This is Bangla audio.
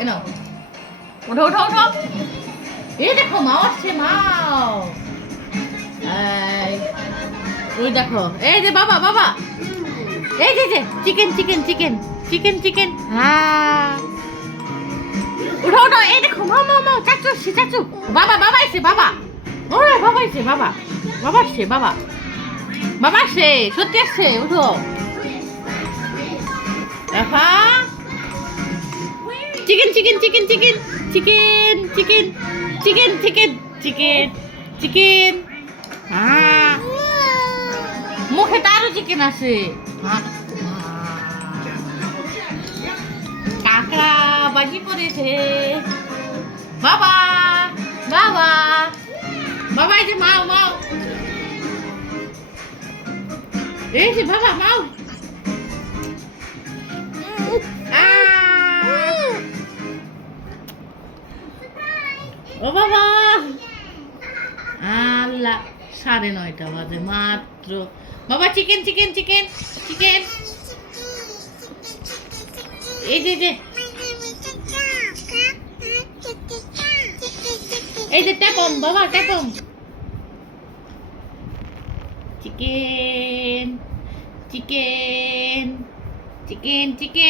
এই নাও, ওঠো ওঠো ওঠো। এই দেখো মাও আসছে, মাও। ওই দেখো, এই যে বাবা বাবা, এই যে chicken chicken chicken chicken chicken. হ্যাঁ, উঠো উঠো। এই দেখো মাও মাও মাও, চাচু আসছে চাচু। বাবা বাবা এসে বাবা, ওরে বাবা এসে বাবা, বাবা আসছে বাবা, বাবা আসছে, সত্যি আসছে। উঠো দেখা, chicken chicken chicken chicken chicken chicken chicken chicken chicken chicken. হ্যাঁ, মুখে তারও চিকেন আছে। কাঁকড়া বাজি পড়েছে। বাবা বাবা বাবা, এই যে মাও মাও, এই যে বাবা মাও। ও বাবা, আল্লাহ, 9:30 বাজে মাত্র। বাবা চিকেন চিকেন চিকেন চিকেন, এই যে এই যে ট্যাপম বাবা, ট্যাপম। Chicken chicken chicken chicken.